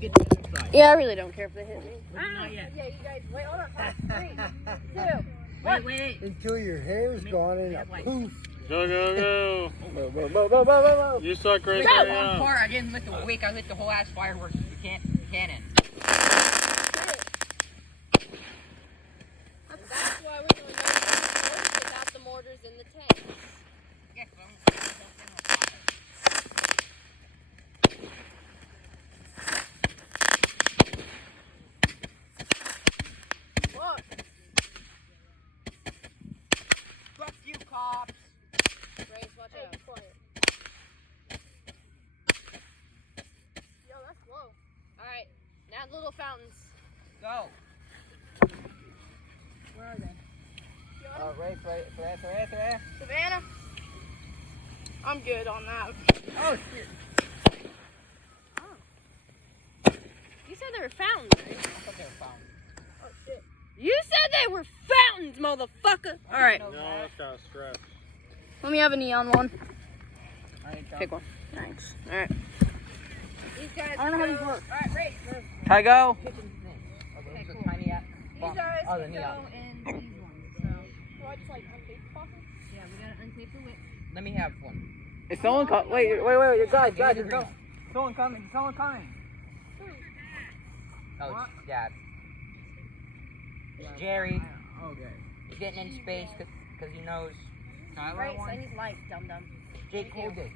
you get to try. Yeah, I really don't care if they hit me. Not yet. Yeah, you guys, wait, hold on. 3, 2, Wait. Until your hair's gone and a poof. Go. Go. You suck right Wrong there. part. I didn't lit the wick. I lit the whole ass fireworks. Cannon. That's why we don't know mortars without the mortars in the tank. Yes, Look. fuck you, cops. Race, watch out. Quiet. Yo, that's low. Alright, now little fountains. Go. Where are they? Right. Savannah? I'm good on that. Oh, shit. You said they were fountains, right? I thought they were found. Oh, shit. You said they were fountains, motherfucker! Alright. No, that's got a stretch. Let me have a neon one. Pick one. Thanks. Alright. These guys I don't know how these work. Alright, race. Can I go? Okay, cool. Tiny These guys Oh, the can neon. go in these ones. So, do I just like untape the pocket? Yeah, we gotta untape the wick. Let me have one. Is someone coming? Wait, guys, someone coming. Oh, it's Dad. Jerry. Okay. He's getting in space because he knows. Race, I need light, dum-dum. Jake, hold it.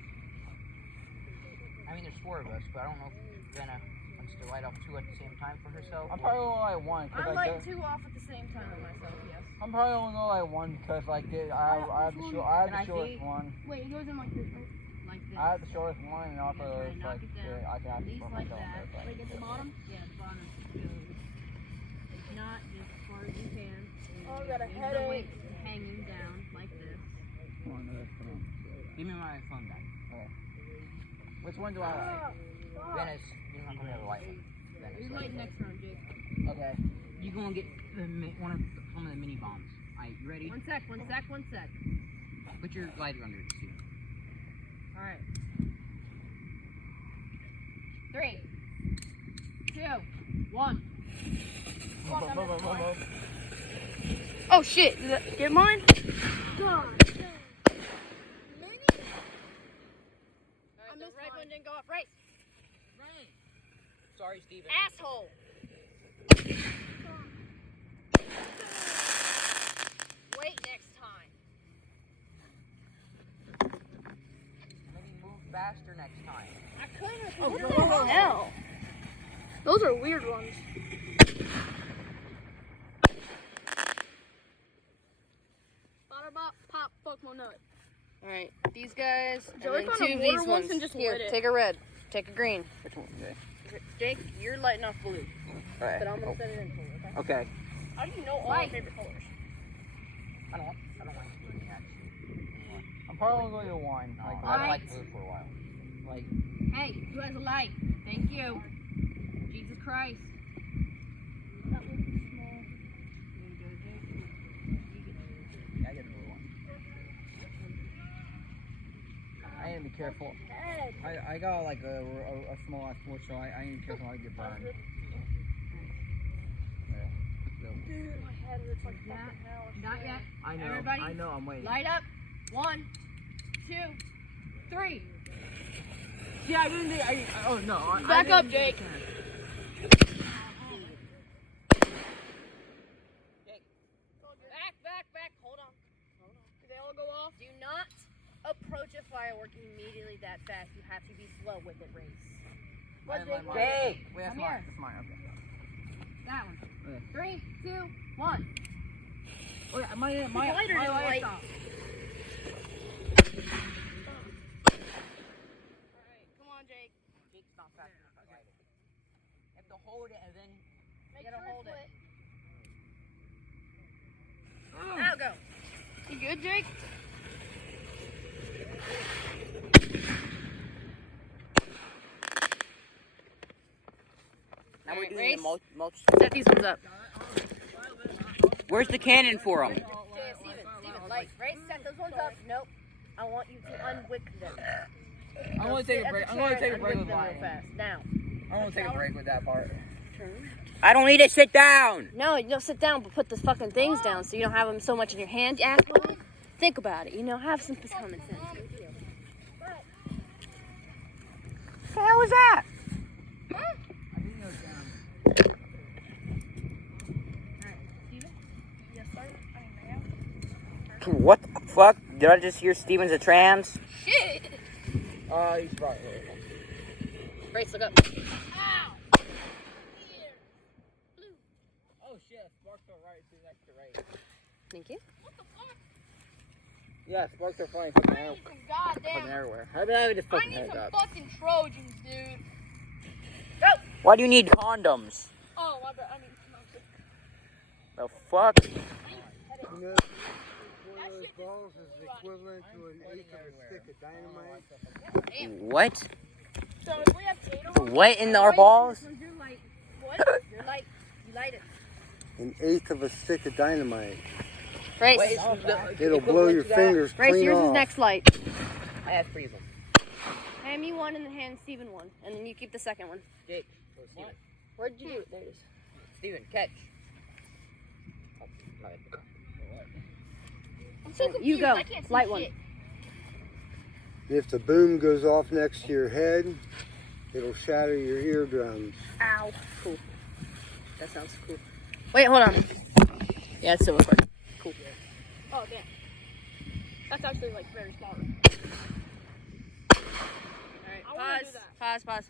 I mean, there's 4 of us, but I don't know if Jenna wants to light off 2 at the same time for herself. I'm probably only like one. I'm like 2 off at the same time with myself, yes. I'm probably only like one because like I have the Can I shortest see? one. Wait, it goes in like this, right? Like this. I have the shortest one, and also Okay, it's knock like it down. I can have to At least put like myself that. there. Like at the bottom? Yeah, the bottom goes. If not, just as far as you can. Oh, I got a Leave the headache. weight hanging down like this. Give me my phone back. Which one do I like? Venice, you're not gonna have a light. You light next round, Jake. Okay. You're gonna get some of the mini bombs. Alright, you ready? One sec. Put your lighter under it, too. Alright. 3, 2, 1. Oh shit, did that get mine? Alright, the red one didn't go off. Race. Sorry, Steven. Asshole. Wait next time. Maybe move faster next time. I couldn't. Oh, What the hell? Those are weird ones. Bada bop, pop, fuck my nut. Alright, these guys. Joey And then found a 2 of water these once ones. and just Here, lit it. take a red. Take a green. Which one? Okay. Jake, you're lighting off blue. Alright. But I'm gonna set it in for you, okay? Okay. How do you know all my favorite colors? I don't want blue actually. I'm probably only going to one. No, Like, I liked blue for a while. like Hey, who has a light? Thank you. Jesus Christ. That would be small. yeah, I get the blue one. I need to be careful. I got like a small ass porch, so I need to be careful how I get burned. Dude, my head looks like Not- fucking hell. Not yet. I know. Everybody, I know. I'm waiting. Light up. 1, 2, 3. Yeah, I didn't. Oh no. Back up, Jake. Back. Hold on. Do they all go off? Do not approach a firework immediately that fast. You have to be slow with it, Race. What, Jake? Jake! Wait, that's Come mine. here. That's mine. Okay. That one. Okay. 3, 2, 1. Oh yeah, my lighter my is light light. stopped. Alright, come on, Jake. Jake's not fast enough to light it. You have to hold it and then Make gotta sure hold it's it. lit. Now go. You good, Jake? now we're Alright, doing the Race. mulch. Set these ones up. Where's the cannon for them? Steven, light. Race, set those ones up. Nope. I want you to unwick them. I'm gonna take a break. I'm gonna take a break with Unwick them real mine. fast. Now. I won't take a break with that part. I don't need to sit down. No, you don't sit down, but put the fucking things down so you don't have them so much in your hand, you asshole. Think about it, have some common sense. What the hell was that? What the fuck? Did I just hear Steven's a trans? Shit! He's right. Grace, look up. Ow! Oh shit, sparks are right, so next to right. Thank you. What the fuck? Yeah, sparks are flying fucking, I need some fucking goddamn. everywhere. How did I just I fucking need head some up? fucking Trojans, dude. Why do you need condoms? Oh, my bad. I mean, The fuck? You know, one of those balls is equivalent to an eighth of a stick of dynamite. What? so if we have potato, What in our balls? what? You light it. An eighth of a stick of dynamite. Grace, It'll blow your fingers Grace, clean yours is off. next light. I have three of them. Hand me one and then hand Steven one. And then you keep the second one. Jake. Go Steven. Where'd you do it? There it is. Steven, catch. Oh, I'm so confused. You go. I can't see Light shit. one. If the boom goes off next to your head, it'll shatter your eardrums. Ow. Cool. That sounds cool. Wait, hold on. Yeah, it's still recording. Cool. Oh, damn. That's actually like very small. Alright, I wanna do pause. that. Pause.